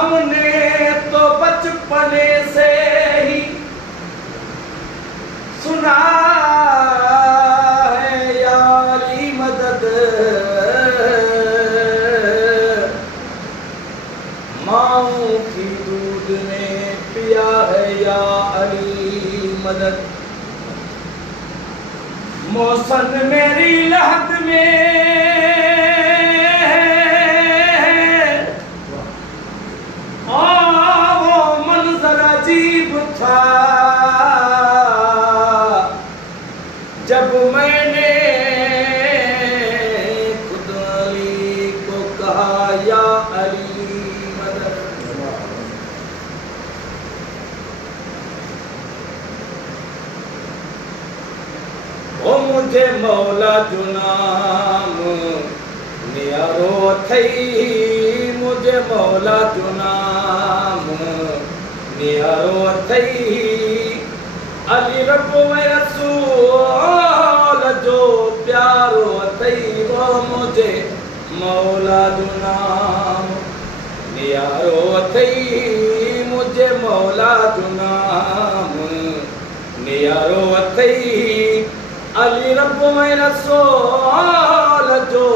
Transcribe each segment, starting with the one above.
हमने तो बचपने से ही सुना है यारी मदद, माओ की दूध में पिया है या अली मदद। मौसम मेरी लहद में वो मंजर अजीब था जब मैंने खुद अली को कहा या अली मदद। ओ मुझे मौला जो नाम नियारो थई, मुझे मौला जो नाम नियारो थई। अली रब में रसूल जो प्यारो थई, वो मुझे मौला जो नाम नियारो थई, मुझे मौला जो नाम नियारो थई। अली रब में रसूल जो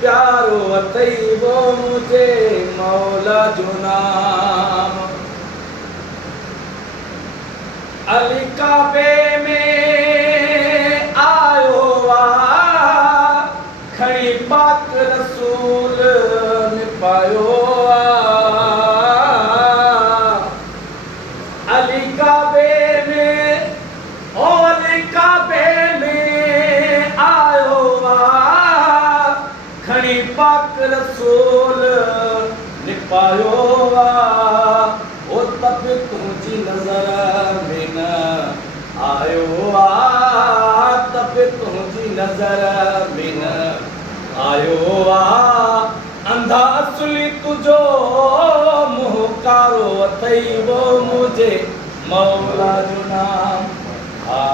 प्यारो अथई, वो मुझे मौला जो नाम। अली काबे में आयो खड़ी पाक रसूल ने पायो। अली काबे में अली काबे खड़ी पाक रसूल निपायो। ओ तब तुझी नजर में न आयो, तब तुझी नजर में न आयो। अंधा असली तुझो मुहकारो अथई, वो मुझे मौला जो नाम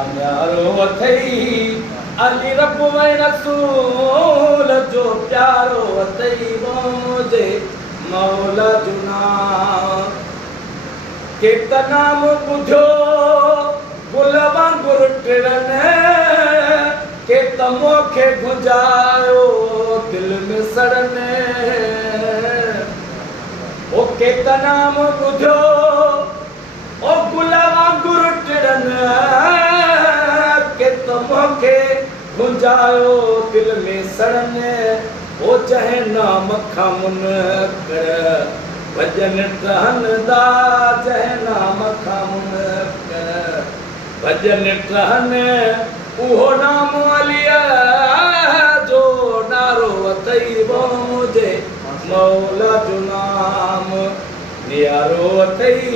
न्यारो अथई। अली रब में रसूल जो प्यारो अथई, वो मुझे मौला जो नाम। के नाम ॿुधो गुल वांगुर टिरन, के मोखे गुंजायो दिल में सड़न। ओ के नाम ॿुधो ओ गुल वांगुर टिरन, के मोखे गुंजायो दिल में सड़न। ओ चाहे नाम खामुन कर भजन टहन दा, चाहे नाम खामुन कर भजन टहन। उहो नाम अलिया जो नारो अथई, वो मुझे मौला जो नाम नियारो अथई।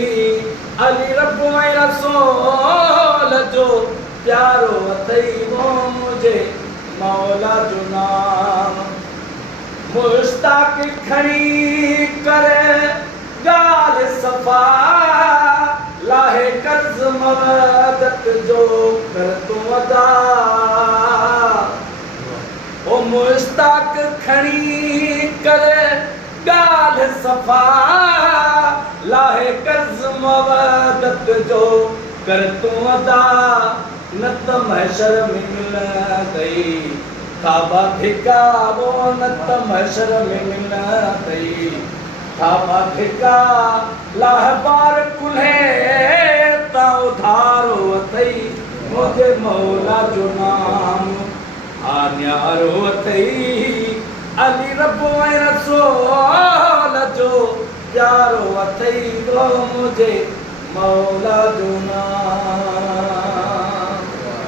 अली रब में रसूल जो प्यारो अथई, वो मुझे मौला जो नाम। मुश्ताक खड़ी करे गाल सफा, लाहे कर्ज मवदत जो कर तू अदा। ओ मुश्ताक खड़ी करे गाल सफा, लाहे कर्ज मवदत जो कर तू अदा। न त महशर में मिल गई खाबा धिका, वो न त महशर में मिल गई खाबा धिका। लाहबार कुल्हे ता उधारो अथई, मुझे मौला जो नाम न्यारो अथई। अली रब में रसूल जो प्यारो अथई, वो मुझे मौला जो नाम।